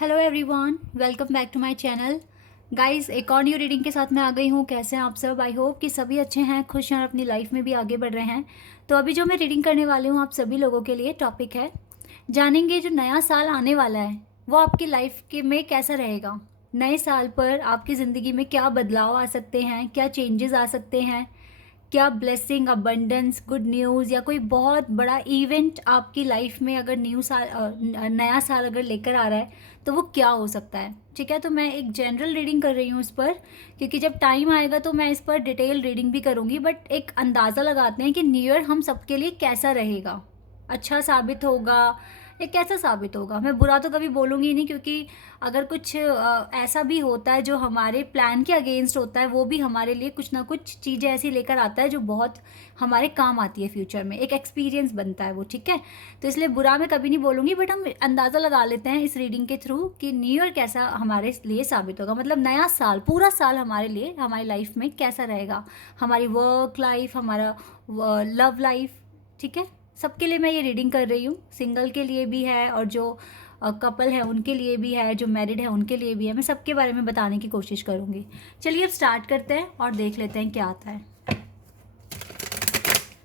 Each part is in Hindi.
Hello everyone, welcome back to my channel. Guys, एक और न्यू रीडिंग के साथ मैं आ गई हूँ। कैसे हैं आप सब? आई होप कि सभी अच्छे हैं, खुश हैं और अपनी लाइफ में भी आगे बढ़ रहे हैं। तो अभी जो मैं रीडिंग करने वाली हूँ आप सभी लोगों के लिए टॉपिक है, जानेंगे जो नया साल आने वाला है वो आपकी लाइफ के में कैसा रहेगा। नए साल पर आपकी ज़िंदगी में क्या बदलाव आ सकते हैं, क्या चेंजेस आ सकते हैं, क्या ब्लेसिंग, अबंडेंस, गुड न्यूज़ या कोई बहुत बड़ा इवेंट आपकी लाइफ में अगर नया साल अगर लेकर आ रहा है तो वो क्या हो सकता है। ठीक है, तो मैं एक जनरल रीडिंग कर रही हूँ इस पर, क्योंकि जब टाइम आएगा तो मैं इस पर डिटेल रीडिंग भी करूँगी। बट एक अंदाज़ा लगाते हैं कि न्यू ईयर हम सबके लिए कैसा रहेगा, अच्छा साबित होगा या कैसा साबित होगा। मैं बुरा तो कभी बोलूँगी नहीं, क्योंकि अगर कुछ ऐसा भी होता है जो हमारे प्लान के अगेंस्ट होता है, वो भी हमारे लिए कुछ ना कुछ चीज़ें ऐसी लेकर आता है जो बहुत हमारे काम आती है फ्यूचर में। एक एक्सपीरियंस बनता है वो, ठीक है। तो इसलिए बुरा मैं कभी नहीं बोलूँगी, बट हम अंदाज़ा लगा लेते हैं इस रीडिंग के थ्रू कि न्यू ईयर कैसा हमारे लिए साबित होगा। मतलब नया साल, पूरा साल हमारे लिए, हमारी लाइफ में कैसा रहेगा, हमारी वर्क लाइफ, हमारा लव लाइफ। ठीक है, सबके लिए मैं ये रीडिंग कर रही हूँ। सिंगल के लिए भी है और जो कपल है उनके लिए भी है, जो मैरिड है उनके लिए भी है। मैं सबके बारे में बताने की कोशिश करूँगी। चलिए अब स्टार्ट करते हैं और देख लेते हैं क्या आता है।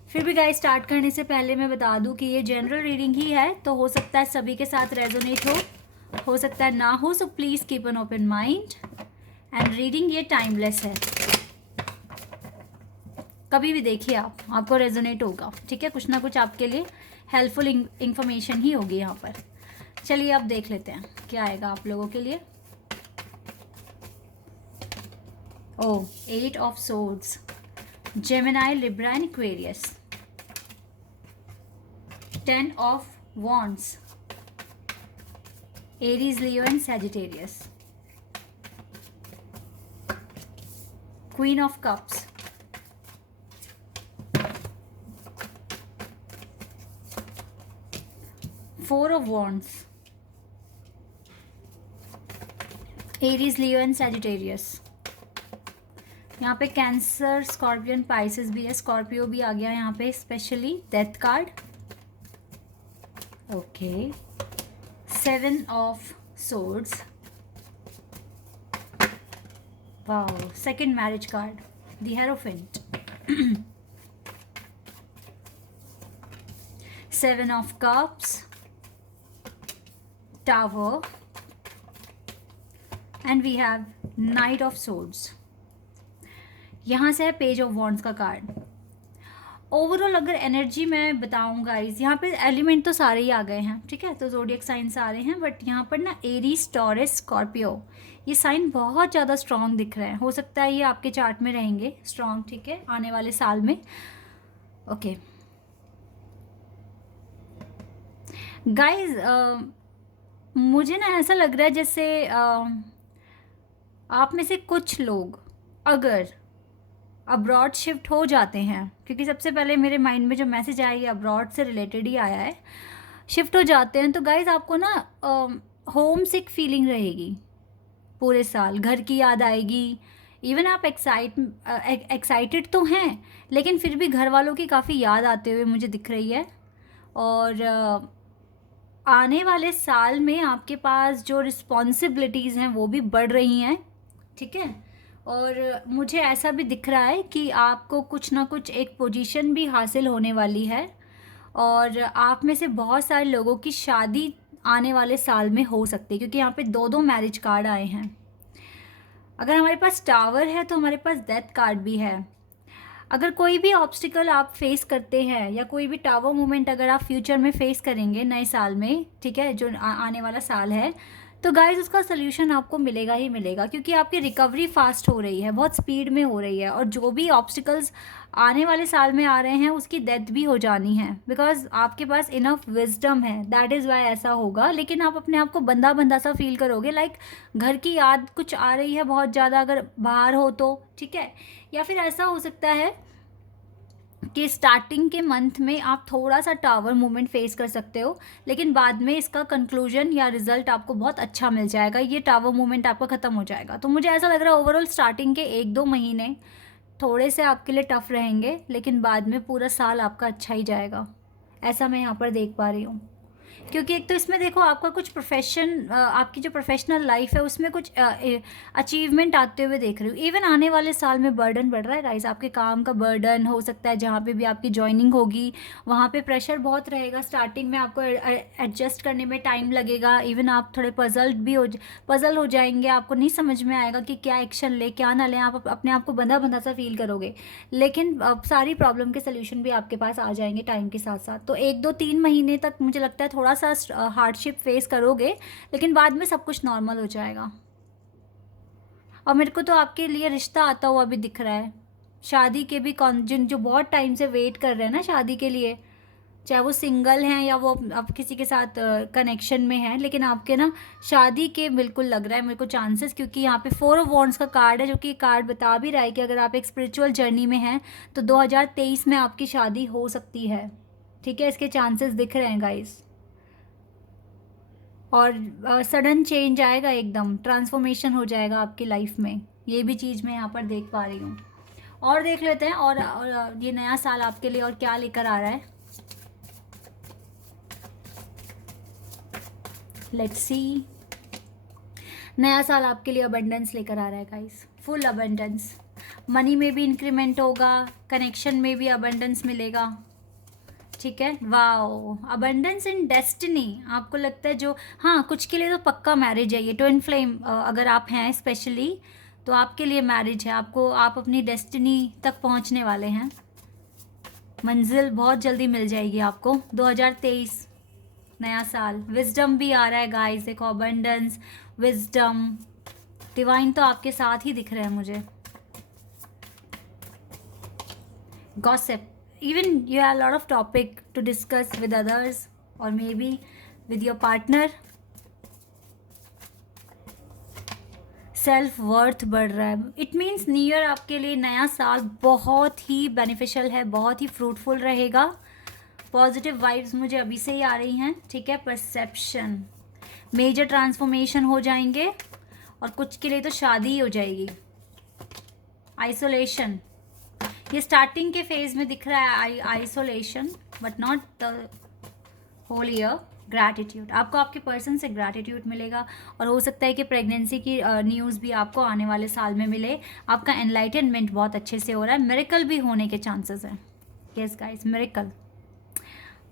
फिर भी गाइस, स्टार्ट करने से पहले मैं बता दूं कि ये जनरल रीडिंग ही है, तो हो सकता है सभी के साथ रेजोनेट हो सकता है ना हो। So please keep an open mind. And reading ये टाइमलेस है, कभी भी देखिए आपको रेजोनेट होगा। ठीक है, कुछ ना कुछ आपके लिए हेल्पफुल इंफॉर्मेशन ही होगी यहाँ पर। चलिए अब देख लेते हैं क्या आएगा आप लोगों के लिए। ओ, 8 of swords, Gemini, Libra and Aquarius. 10 of wands, Aries, Leo and Sagittarius. Queen of cups, 4 of wands, Aries, Leo and Sagittarius. यहाँ पे कैंसर, स्कॉर्पियन, पाइसेस भी है। स्कॉर्पियो भी आ गया यहाँ पे specially. Death card, okay. 7 of swords, wow, second marriage card, the hierophant. 7 of cups, tower and we have knight of swords. यहाँ से है पेज ऑफ वॉन्ड्स का कार्ड। ओवरऑल अगर एनर्जी मैं बताऊँ गाइज, यहाँ पे एलिमेंट तो सारे ही आ गए हैं, ठीक है। तो ज़ोडिएक साइन आ रहे हैं, बट यहाँ पर ना एरीज, टॉरस, स्कॉर्पियो, ये साइन बहुत ज़्यादा स्ट्रॉन्ग दिख रहे हैं। हो सकता है ये आपके चार्ट में रहेंगे स्ट्रॉन्ग, ठीक है, आने वाले साल में। ओके गाइज, मुझे ना ऐसा लग रहा है जैसे आप में से कुछ लोग अगर अब्रॉड शिफ्ट हो जाते हैं, क्योंकि सबसे पहले मेरे माइंड में जो मैसेज आया ये अब्रॉड से रिलेटेड ही आया है। शिफ्ट हो जाते हैं तो गाइज आपको ना होम सिक फीलिंग रहेगी पूरे साल, घर की याद आएगी। इवन आप एक्साइटेड तो हैं, लेकिन फिर भी घर वालों की काफ़ी याद आते हुए मुझे दिख रही है। और आने वाले साल में आपके पास जो रिस्पॉन्सिबिलिटीज़ हैं वो भी बढ़ रही हैं, ठीक है। और मुझे ऐसा भी दिख रहा है कि आपको कुछ ना कुछ एक पोजीशन भी हासिल होने वाली है, और आप में से बहुत सारे लोगों की शादी आने वाले साल में हो सकती है, क्योंकि यहाँ पे 2 मैरिज कार्ड आए हैं। अगर हमारे पास टावर है तो हमारे पास डेथ कार्ड भी है। अगर कोई भी ऑब्स्टिकल आप फेस करते हैं या कोई भी टावर मूवमेंट अगर आप फ्यूचर में फेस करेंगे नए साल में, ठीक है, जो आने वाला साल है, तो गाइज उसका सोल्यूशन आपको मिलेगा ही मिलेगा, क्योंकि आपकी रिकवरी फास्ट हो रही है, बहुत स्पीड में हो रही है। और जो भी ऑब्स्टिकल्स आने वाले साल में आ रहे हैं उसकी डेथ भी हो जानी है, बिकॉज आपके पास इनफ विजडम है, दैट इज़ वाई ऐसा होगा। लेकिन आप अपने आप को बंदा बंदा सा फील करोगे, लाइक घर की याद कुछ आ रही है बहुत ज़्यादा, अगर बाहर हो तो, ठीक है। या फिर ऐसा हो सकता है कि स्टार्टिंग के मंथ में आप थोड़ा सा टावर मूवमेंट फेस कर सकते हो, लेकिन बाद में इसका कंक्लूजन या रिजल्ट आपको बहुत अच्छा मिल जाएगा, ये टावर मूवमेंट आपका ख़त्म हो जाएगा। तो मुझे ऐसा लग रहा है ओवरऑल स्टार्टिंग के 1-2 महीने थोड़े से आपके लिए टफ रहेंगे, लेकिन बाद में पूरा साल आपका अच्छा ही जाएगा, ऐसा मैं यहाँ पर देख पा रही हूँ। क्योंकि एक तो इसमें देखो आपका कुछ प्रोफेशन, आपकी जो प्रोफेशनल लाइफ है उसमें कुछ अचीवमेंट आते हुए देख रही हूँ। इवन आने वाले साल में बर्डन बढ़ रहा है गाइस, आपके काम का बर्डन हो सकता है, जहाँ पे भी आपकी ज्वाइनिंग होगी वहाँ पे प्रेशर बहुत रहेगा। स्टार्टिंग में आपको एडजस्ट करने में टाइम लगेगा। इवन आप थोड़े पजल हो जाएंगे, आपको नहीं समझ में आएगा कि क्या एक्शन ले क्या ना ले, आप अपने आप को बंधा बंधा सा फील करोगे। लेकिन अब सारी प्रॉब्लम के सोल्यूशन भी आपके पास आ जाएंगे टाइम के साथ साथ। तो 1 2 3 महीने तक मुझे लगता है थोड़ा सा हार्डशिप फेस करोगे, लेकिन बाद में सब कुछ नॉर्मल हो जाएगा। और मेरे को तो आपके लिए रिश्ता आता हुआ भी दिख रहा है, शादी के भी जिन जो बहुत टाइम से वेट कर रहे हैं ना शादी के लिए, चाहे वो सिंगल हैं या वो अब किसी के साथ कनेक्शन में हैं, लेकिन आपके ना शादी के बिल्कुल लग रहा है मेरे को चांसेस। क्योंकि यहाँ पे 4 ऑफ वॉन्ड्स का कार्ड है, जो कि कार्ड बता भी रहा है कि अगर आप एक स्पिरिचुअल जर्नी में हैं तो 2023 में आपकी शादी हो सकती है। ठीक है, इसके चांसेस दिख रहे हैं गाइस। और सडन चेंज आएगा, एकदम ट्रांसफॉर्मेशन हो जाएगा आपकी लाइफ में, ये भी चीज़ मैं यहाँ पर देख पा रही हूँ। और देख लेते हैं और ये नया साल आपके लिए और क्या लेकर आ रहा है। Let's see. नया साल आपके लिए अबंडेंस लेकर आ रहा है गाइस, फुल अबंडेंस। मनी में भी इंक्रीमेंट होगा, कनेक्शन में भी अबंडेंस मिलेगा। ठीक है, वाओ, अबंडेंस इन डेस्टिनी। आपको लगता है जो, हाँ कुछ के लिए तो पक्का मैरिज है ये ट्विन फ्लेम, अगर आप हैं स्पेशली तो आपके लिए मैरिज है। आपको, आप अपनी डेस्टिनी तक पहुंचने वाले हैं, मंजिल बहुत जल्दी मिल जाएगी आपको। 2023 नया साल, विजडम भी आ रहा है गाइस, देखो अबंडेंस, विजडम, डिवाइन तो आपके साथ ही दिख रहे हैं मुझे। Gossip, even you have a lot of topic to discuss with others or maybe with your partner। Self worth बढ़ रहा है, इट मीन्स न्यू ईयर आपके लिए, नया साल बहुत ही बेनिफिशियल है, बहुत ही फ्रूटफुल रहेगा। पॉजिटिव वाइब्स मुझे अभी से ही आ रही हैं। ठीक है, परसेप्शन, मेजर ट्रांसफॉर्मेशन हो जाएंगे और कुछ के लिए तो शादी ही हो जाएगी। आइसोलेशन, ये स्टार्टिंग के फेज में दिख रहा है isolation, but not the whole year. Gratitude, आपको आपके पर्सन से ग्रैटिट्यूड मिलेगा और हो सकता है कि प्रेगनेंसी की न्यूज़ भी आपको आने वाले साल में मिले। आपका एनलाइटनमेंट बहुत अच्छे से हो रहा है, मिरेकल भी होने के चांसेस हैं। Yes guys, miracle,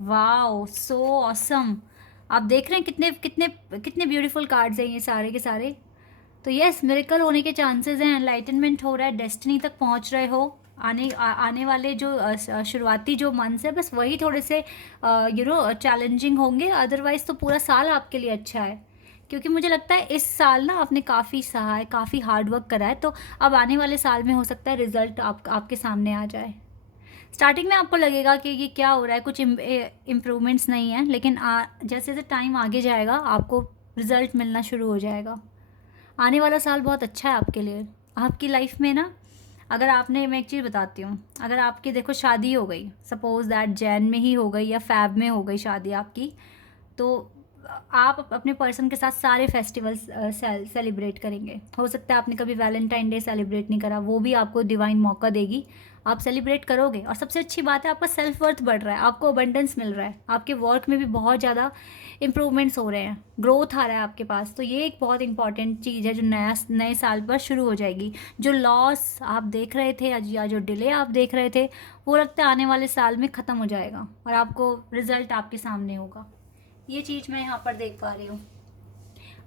wow, so awesome. आप देख रहे हैं कितने कितने कितने ब्यूटीफुल कार्ड्स हैं ये सारे के सारे। तो यस, मिरेकल होने के चांसेस हैं, एनलाइटनमेंट हो रहा है, डेस्टिनी तक पहुंच रहे हो। आने वाले जो शुरुआती जो मंथ्स है, बस वही थोड़े से चैलेंजिंग होंगे, अदरवाइज तो पूरा साल आपके लिए अच्छा है। क्योंकि मुझे लगता है इस साल ना आपने काफ़ी सहा है, काफ़ी हार्ड वर्क करा है, तो अब आने वाले साल में हो सकता है रिजल्ट आपके सामने आ जाए। स्टार्टिंग में आपको लगेगा कि ये क्या हो रहा है, कुछ इम्प्रूवमेंट्स नहीं है, लेकिन जैसे जैसे टाइम आगे जाएगा आपको रिजल्ट मिलना शुरू हो जाएगा। आने वाला साल बहुत अच्छा है आपके लिए। आपकी लाइफ में ना, अगर आपने, मैं एक चीज़ बताती हूँ, अगर आपकी देखो शादी हो गई, सपोज दैट जैन में ही हो गई या फैब में हो गई शादी आपकी, तो आप अपने पर्सन के साथ सारे फेस्टिवल्स सेलिब्रेट करेंगे। हो सकता है आपने कभी वैलेंटाइन डे सेलिब्रेट नहीं करा, वो भी आपको डिवाइन मौका देगी, आप सेलिब्रेट करोगे। और सबसे अच्छी बात है, आपका सेल्फ वर्थ बढ़ रहा है, आपको अबंडेंस मिल रहा है, आपके वर्क में भी बहुत ज़्यादा इम्प्रूवमेंट्स हो रहे हैं, ग्रोथ आ रहा है आपके पास। तो ये एक बहुत इंपॉर्टेंट चीज़ है जो नए साल पर शुरू हो जाएगी। जो लॉस आप देख रहे थे या जो डिले आप देख रहे थे, वो लगता है आने वाले साल में ख़त्म हो जाएगा और आपको रिजल्ट आपके सामने होगा। ये चीज़ मैं यहाँ पर देख पा रही हूँ।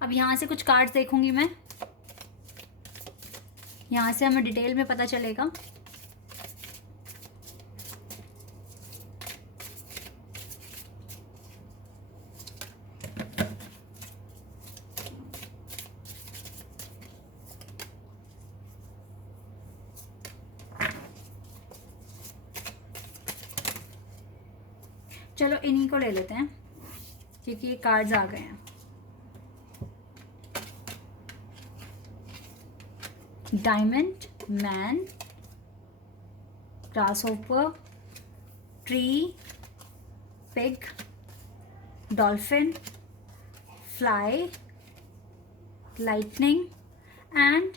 अब यहाँ से कुछ कार्ड्स देखूंगी मैं, यहाँ से हमें डिटेल में पता चलेगा। चलो इन्हीं को ले लेते हैं क्योंकि ये कार्ड्स आ गए हैं। Diamond, man, grasshopper, tree, pig, dolphin, fly, lightning and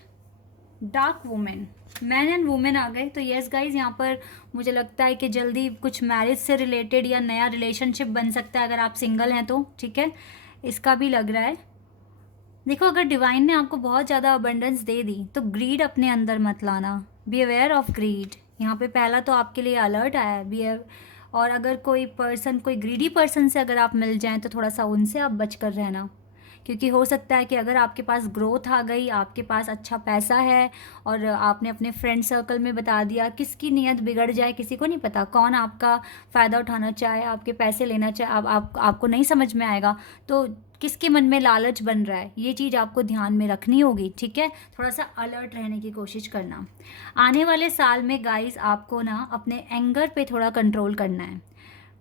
dark women. Man and women आ गए। तो यस गाइज, यहाँ पर मुझे लगता है कि जल्दी कुछ मैरिज से रिलेटेड या नया रिलेशनशिप बन सकता है अगर आप सिंगल हैं तो, ठीक है, इसका भी लग रहा है। देखो, अगर डिवाइन ने आपको बहुत ज़्यादा अबंडेंस दे दी तो ग्रीड अपने अंदर मत लाना। Be aware of greed. यहाँ पे पहला तो आपके लिए अलर्ट आया है, बी। और अगर कोई पर्सन, कोई ग्रीडी पर्सन से अगर आप मिल जाएं तो थोड़ा सा उनसे आप बच कर रहना, क्योंकि हो सकता है कि अगर आपके पास ग्रोथ आ गई, आपके पास अच्छा पैसा है और आपने अपने फ्रेंड सर्कल में बता दिया, किसकी नीयत बिगड़ जाए किसी को नहीं पता, कौन आपका फ़ायदा उठाना चाहे, आपके पैसे लेना चाहे, आपको नहीं समझ में आएगा तो किसके मन में लालच बन रहा है, ये चीज़ आपको ध्यान में रखनी होगी, ठीक है। थोड़ा सा अलर्ट रहने की कोशिश करना। आने वाले साल में गाइस आपको ना अपने एंगर पे थोड़ा कंट्रोल करना है।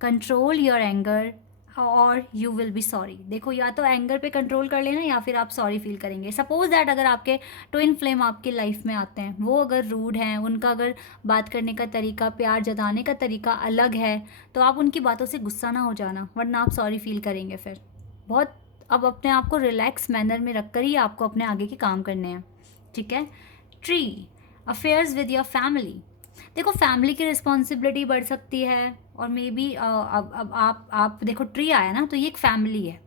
कंट्रोल योर एंगर और यू विल बी सॉरी। देखो, या तो एंगर पे कंट्रोल कर लेना या फिर आप सॉरी फील करेंगे। सपोज दैट अगर आपके ट्विन फ्लेम आपकी लाइफ में आते हैं, वो अगर रूड हैं, उनका अगर बात करने का तरीका, प्यार जताने का तरीका अलग है, तो आप उनकी बातों से गुस्सा ना हो जाना, वरना आप सॉरी फील करेंगे फिर बहुत। अब अपने आप को रिलैक्स मैनर में रख कर ही आपको अपने आगे के काम करने हैं, ठीक है। Tree, affairs with your family. देखो, फैमिली की रिस्पॉन्सिबिलिटी बढ़ सकती है और मे बी अब आप देखो, ट्री आया ना, तो ये एक फैमिली है,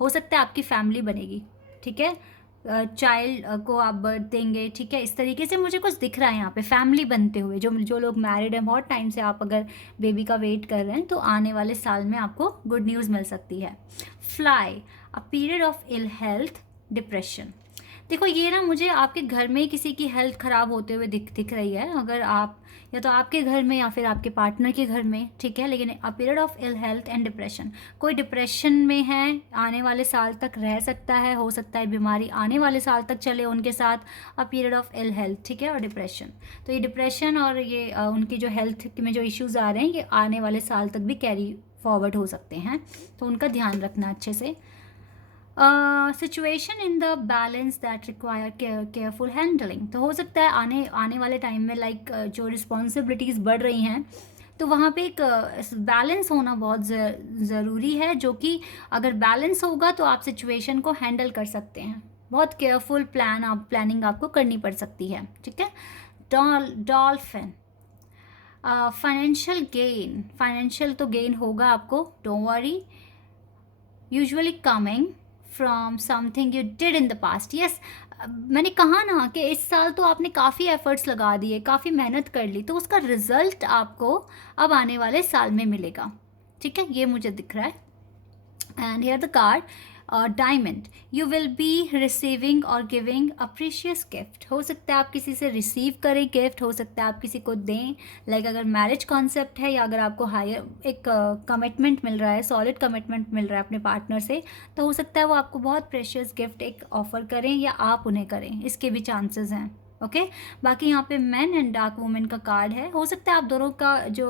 हो सकता है आपकी फैमिली बनेगी, ठीक है। चाइल्ड को आप बर्थ देंगे, ठीक है। इस तरीके से मुझे कुछ दिख रहा है यहाँ पे फैमिली बनते हुए। जो लोग मैरिड हैं, बहुत टाइम से आप अगर बेबी का वेट कर रहे हैं, तो आने वाले साल में आपको गुड न्यूज़ मिल सकती है। Fly, a period of ill health, depression. देखो, ये ना मुझे आपके घर में ही किसी की हेल्थ ख़राब होते हुए दिख रही है, अगर आप या तो आपके घर में या फिर आपके पार्टनर के घर में, ठीक है। लेकिन a period of ill health and depression, कोई डिप्रेशन में है, आने वाले साल तक रह सकता है, हो सकता है बीमारी आने वाले साल तक चले उनके साथ। A period of ill health, ठीक है, और डिप्रेशन। तो ये डिप्रेशन और ये उनकी जो हेल्थ में जो इश्यूज़ आ रहे हैं, ये आने वाले साल तक भी कैरी फॉरवर्ड हो सकते हैं, तो उनका ध्यान रखना अच्छे से। Situation in the balance that require careful handling. तो हो सकता है आने वाले टाइम में जो रिस्पॉन्सिबिलिटीज़ बढ़ रही हैं, तो वहाँ पे एक बैलेंस होना बहुत ज़रूरी है, जो कि अगर बैलेंस होगा तो आप सिचुएशन को हैंडल कर सकते हैं। बहुत केयरफुल प्लानिंग आपको करनी पड़ सकती है, ठीक है। डॉल्फिन, फाइनेंशियल तो गेन होगा आपको, don't worry. Usually coming from something you did in the past. Yes, मैंने कहा ना कि इस साल तो आपने काफ़ी एफर्ट्स लगा दिए, काफ़ी मेहनत कर ली, तो उसका रिजल्ट आपको अब आने वाले साल में मिलेगा, ठीक है, ये मुझे दिख रहा है। And here the card, diamond, you will be receiving और गिविंग अ प्रीशियस गिफ्ट। हो सकता है आप किसी से रिसीव करें गिफ्ट, हो सकता है आप किसी को दें, अगर मैरिज कॉन्सेप्ट है या अगर आपको हायर एक कमिटमेंट मिल रहा है, सॉलिड कमिटमेंट मिल रहा है अपने पार्टनर से, तो हो सकता है वो आपको बहुत प्रेशियस गिफ्ट एक ऑफर करें या आप उन्हें करें, इसके भी चांसेस हैं, ओके। बाकी यहाँ पे मैन एंड डार्क वुमेन का कार्ड है। हो सकता है आप दोनों का जो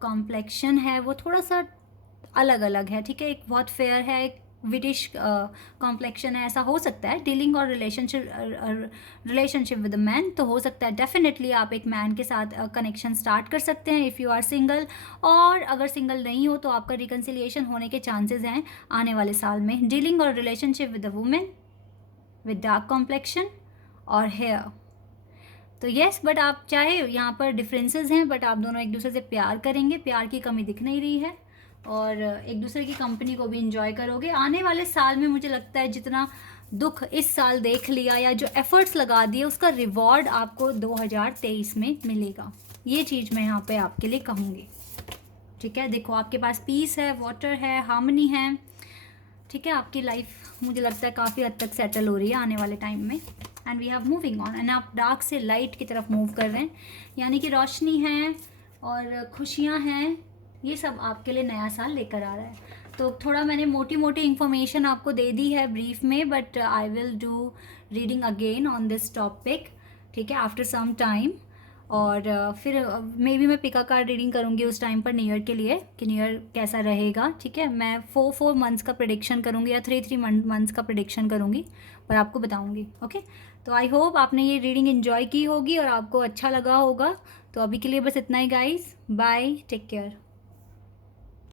कॉम्प्लेक्शन है वो थोड़ा सा अलग अलग है, ठीक है। एक बहुत फेयर है, एक विडिश कॉम्प्लेक्शन है, ऐसा हो सकता है। डीलिंग और रिलेशनशिप विद अ मैन, तो हो सकता है डेफिनेटली आप एक मैन के साथ कनेक्शन स्टार्ट कर सकते हैं इफ़ यू आर सिंगल। और अगर सिंगल नहीं हो तो आपका रिकन्सिलिएशन होने के चांसेस हैं आने वाले साल में। डीलिंग और relationship with a women with dark complexion और हेयर। तो येस, बट आप चाहे यहाँ पर डिफरेंसेस हैं, बट आप दोनों एक दूसरे से प्यार करेंगे, प्यार की कमी दिख नहीं रही है, और एक दूसरे की कंपनी को भी इंजॉय करोगे। आने वाले साल में मुझे लगता है जितना दुख इस साल देख लिया या जो एफर्ट्स लगा दिए, उसका रिवॉर्ड आपको 2023 में मिलेगा। ये चीज़ मैं यहाँ पे आपके लिए कहूँगी, ठीक है। देखो, आपके पास पीस है, वाटर है, हार्मनी है, ठीक है। आपकी लाइफ मुझे लगता है काफ़ी हद तक सेटल हो रही है आने वाले टाइम में। And we have moving on, and आप डार्क से लाइट की तरफ मूव कर रहे हैं, यानी कि रोशनी है और खुशियाँ हैं, ये सब आपके लिए नया साल लेकर आ रहा है। तो थोड़ा मैंने मोटी मोटी इन्फॉर्मेशन आपको दे दी है ब्रीफ में, but I will do reading again on this topic, ठीक है, आफ्टर सम टाइम। और फिर मे बी मैं पिका कार्ड रीडिंग करूँगी उस टाइम पर, न्यू ईयर के लिए, कि न्यू ईयर कैसा रहेगा, ठीक है। मैं 4 मंथ्स का प्रेडिक्शन करूँगी या 3 मंथ्स का प्रेडिक्शन करूँगी, पर आपको बताऊँगी, ओके। तो आई होप आपने ये रीडिंग एंजॉय की होगी और आपको अच्छा लगा होगा। तो अभी के लिए बस इतना ही गाइस, बाय, टेक केयर।